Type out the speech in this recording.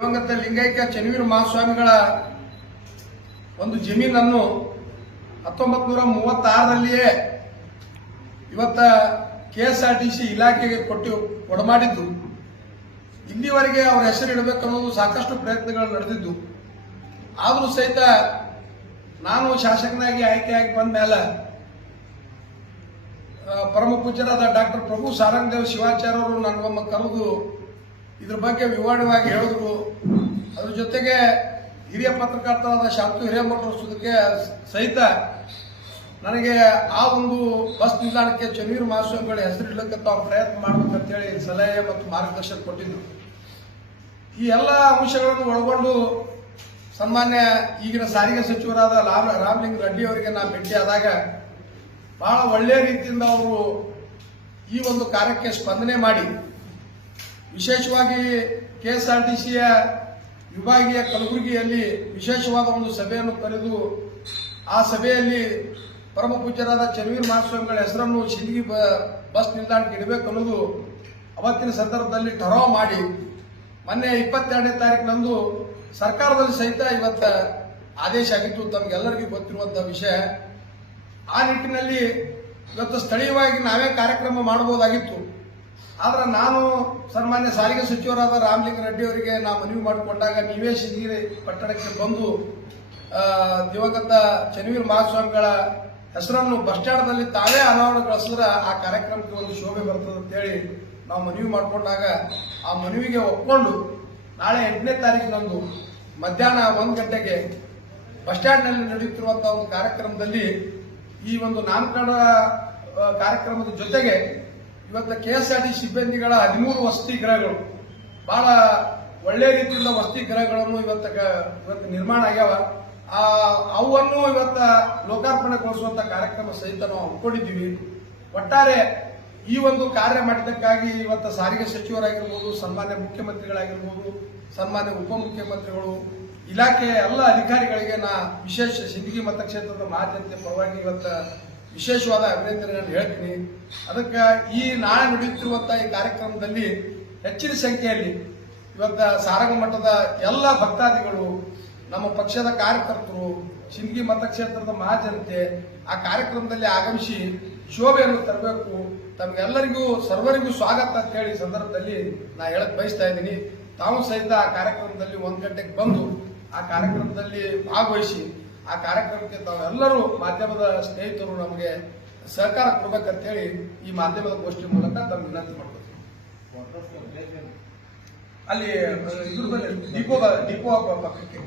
ದಿವಂಗತ ಲಿಂಗೈಕ್ಯ ಚನ್ನವೀರ ಮಹಾಸ್ವಾಮಿಗಳ ಒಂದು ಜಮೀನನ್ನು ಹತ್ತೊಂಬತ್ ನೂರ ಮೂವತ್ತಾರರಲ್ಲಿಯೇ ಇವತ್ತ K S R T C ಇಲಾಖೆಗೆ ಕೊಟ್ಟು ಒಡಮಾಡಿದ್ದು. ಇಲ್ಲಿವರೆಗೆ ಅವರ ಹೆಸರು ಇಡಬೇಕನ್ನೋದು ಸಾಕಷ್ಟು ಪ್ರಯತ್ನಗಳು ನಡೆದಿದ್ದು. ಆದರೂ ಸಹಿತ ನಾನು ಶಾಸಕನಾಗಿ ಆಯ್ಕೆಯಾಗಿ ಬಂದ ಮೇಲೆ ಪರಮ ಪೂಜ್ಯರಾದ ಡಾಕ್ಟರ್ ಪ್ರಭು ಸಾರಂಗದೇವ್ ಶಿವಾಚಾರ್ಯ ನನ್ನ ಕರೆದು ಇದ್ರ ಬಗ್ಗೆ ವಿವರಣವಾಗಿ ಹೇಳಿದ್ರು. ಅದ್ರ ಜೊತೆಗೆ ಹಿರಿಯ ಪತ್ರಕರ್ತರಾದ ಶಾಂತು ಹಿರೇಮಠರು ಸುದಕ್ಕೆ ಸಹಿತ ನನಗೆ ಆ ಒಂದು ಬಸ್ ನಿಲ್ದಾಣಕ್ಕೆ ಚನ್ನೀರು ಮಹಾಸ್ವಾಮಿಗಳ ಹೆಸರಿಡಲಿಕ್ಕೆ ತಾವು ಪ್ರಯತ್ನ ಮಾಡ್ಬೇಕಂತೇಳಿ ಸಲಹೆ ಮತ್ತು ಮಾರ್ಗದರ್ಶನ ಕೊಟ್ಟಿದ್ರು. ಈ ಎಲ್ಲ ಅಂಶಗಳನ್ನು ಒಳಗೊಂಡು ಸನ್ಮಾನ್ಯ ಈಗಿನ ಸಾರಿಗೆ ಸಚಿವರಾದ ರಾಮ್ ರಾಮಲಿಂಗ ರೆಡ್ಡಿ ಅವರಿಗೆ ನಾನು ಭೇಟಿಯಾದಾಗ ಬಹಳ ಒಳ್ಳೆಯ ರೀತಿಯಿಂದ ಅವರು ಈ ಒಂದು ಕಾರ್ಯಕ್ಕೆ ಸ್ಪಂದನೆ ಮಾಡಿ ವಿಶೇಷವಾಗಿ ಕೆ ಎಸ್ ಆರ್ ಟಿ ಸಿಯ ವಿಭಾಗೀಯ ಕಲಬುರಗಿಯಲ್ಲಿ ವಿಶೇಷವಾದ ಒಂದು ಸಭೆಯನ್ನು ಕರೆದು ಆ ಸಭೆಯಲ್ಲಿ ಪರಮ ಪೂಜ್ಯರಾದ ಚನ್ವೀರ್ ಮಹಾಸ್ವಾಮಿಗಳ ಹೆಸರನ್ನು ಶಿಲ್ಗಿ ಬಸ್ ನಿಲ್ದಾಣಕ್ಕೆ ಇಡಬೇಕು ಅನ್ನೋದು ಅವತ್ತಿನ ಸಂದರ್ಭದಲ್ಲಿ ಠರಾವ್ ಮಾಡಿ ಮೊನ್ನೆ ಇಪ್ಪತ್ತೆರಡನೇ ತಾರೀಕಿನಂದು ಸರ್ಕಾರದಲ್ಲಿ ಸಹಿತ ಇವತ್ತ ಆದೇಶ ಆಗಿತ್ತು. ತಮಗೆಲ್ಲರಿಗೂ ಗೊತ್ತಿರುವಂತಹ ವಿಷಯ. ಆ ನಿಟ್ಟಿನಲ್ಲಿ ಇವತ್ತು ಸ್ಥಳೀಯವಾಗಿ ನಾವೇ ಕಾರ್ಯಕ್ರಮ ಮಾಡಬಹುದಾಗಿತ್ತು. ಆದ್ರೆ ನಾನು ಸನ್ಮಾನ್ಯ ಸಾರಿಗೆ ಸಚಿವರಾದ ರಾಮಲಿಂಗ ರೆಡ್ಡಿ ಅವರಿಗೆ ನಾ ಮನವಿ ಮಾಡಿಕೊಂಡಾಗ ನೀವೇ ಶಿಂದಗಿರಿ ಪಟ್ಟಣಕ್ಕೆ ಬಂದು ದಿವಂಗತ ಚನ್ನವೀರ್ ಮಹಾಸ್ವಾಮಿಗಳ ಹೆಸರನ್ನು ಬಸ್ ಸ್ಟ್ಯಾಂಡ್ದಲ್ಲಿ ತಾವೇ ಅನಾವರಣಗೊಳಿಸಿದ್ರೆ ಆ ಕಾರ್ಯಕ್ರಮಕ್ಕೆ ಒಂದು ಶೋಭೆ ಬರ್ತದೆ ಅಂತೇಳಿ ನಾವು ಮನವಿ ಮಾಡಿಕೊಂಡಾಗ ಆ ಮನವಿಗೆ ಒಪ್ಕೊಂಡು ನಾಳೆ ಎಂಟನೇ ತಾರೀಕಿನಂದು ಮಧ್ಯಾಹ್ನ ಒಂದು ಗಂಟೆಗೆ ಬಸ್ ಸ್ಟ್ಯಾಂಡ್ನಲ್ಲಿ ನಡೆಯುತ್ತಿರುವಂತಹ ಒಂದು ಕಾರ್ಯಕ್ರಮದಲ್ಲಿ ಈ ಒಂದು ನಾಮಕರಣ ಕಾರ್ಯಕ್ರಮದ ಜೊತೆಗೆ ಇವತ್ತು ಕೆ ಎಸ್ ಆರ್ ಟಿ ಸಿಬ್ಬಂದಿಗಳ ಹದಿಮೂರು ವಸತಿ ಗೃಹಗಳು. ಬಹಳ ಒಳ್ಳೆ ರೀತಿಯಿಂದ ವಸತಿ ಗೃಹಗಳನ್ನು ಇವತ್ತ ಇವತ್ತು ನಿರ್ಮಾಣ ಆಗ್ಯಾವ. ಆ, ಅವನ್ನು ಇವತ್ತ ಲೋಕಾರ್ಪಣೆಗೊಳಿಸುವಂತ ಕಾರ್ಯಕ್ರಮ ಸಹಿತ ನಾವು ಹಮ್ಮಿಕೊಂಡಿದ್ದೀವಿ. ಒಟ್ಟಾರೆ ಈ ಒಂದು ಕಾರ್ಯ ಮಾಡಿದ್ದಕ್ಕಾಗಿ ಇವತ್ತು ಸಾರಿಗೆ ಸಚಿವರಾಗಿರ್ಬೋದು, ಸನ್ಮಾನ್ಯ ಮುಖ್ಯಮಂತ್ರಿಗಳಾಗಿರ್ಬೋದು, ಸನ್ಮಾನ್ಯ ಉಪಮುಖ್ಯಮಂತ್ರಿಗಳು ಇಲಾಖೆಯ ಎಲ್ಲ ಅಧಿಕಾರಿಗಳಿಗೆ ನಾ ವಿಶೇಷ ಸಿಂದಗಿ ಮತಕ್ಷೇತ್ರದ ಮಹಾಜನತೆ ಪರವಾಗಿ ಇವತ್ತ ವಿಶೇಷವಾದ ಅಭಿನಂದನೆಗಳನ್ನು ಹೇಳ್ತೀನಿ. ಅದಕ್ಕೆ ಈ ನಾಳೆ ನಡೆಯುತ್ತಿರುವಂತಹ ಈ ಕಾರ್ಯಕ್ರಮದಲ್ಲಿ ಹೆಚ್ಚಿನ ಸಂಖ್ಯೆಯಲ್ಲಿ ಇವತ್ತ ಸಾರಂಗ ಮಠದ ಎಲ್ಲ ಭಕ್ತಾದಿಗಳು, ನಮ್ಮ ಪಕ್ಷದ ಕಾರ್ಯಕರ್ತರು ಸಿಂದಗಿ ಮತಕ್ಷೇತ್ರದ ಮಹಾಜನತೆ ಆ ಕಾರ್ಯಕ್ರಮದಲ್ಲಿ ಆಗಮಿಸಿ ಶೋಭೆಯನ್ನು ತರಬೇಕು. ತಮಗೆಲ್ಲರಿಗೂ, ಸರ್ವರಿಗೂ ಸ್ವಾಗತ ಅಂತ ಹೇಳಿ ಸಂದರ್ಭದಲ್ಲಿ ನಾ ಹೇಳಕ್ ಬಯಸ್ತಾ ಇದ್ದೀನಿ. ತಾವು ಸಹಿತ ಆ ಕಾರ್ಯಕ್ರಮದಲ್ಲಿ ಒಂದು ಗಂಟೆಗೆ ಬಂದು ಆ ಕಾರ್ಯಕ್ರಮದಲ್ಲಿ ಭಾಗವಹಿಸಿ ಆ ಕಾರ್ಯಕ್ರಮಕ್ಕೆ ತಾವೆಲ್ಲರೂ ಮಾಧ್ಯಮದ ಸ್ನೇಹಿತರು ನಮಗೆ ಸಹಕಾರ ಕೊಡ್ಬೇಕಂತ ಹೇಳಿ ಈ ಮಾಧ್ಯಮದ ಗೋಷ್ಠಿ ಮೂಲಕ ತಮ್ಮ ವಿನಂತಿ ಮಾಡ್ಬೋದು. ಅಲ್ಲಿ ಇದ್ರ ಮೇಲೆ ಡಿಪೋ ಡಿಪೋ ಪಕ್ಕಕ್ಕೆ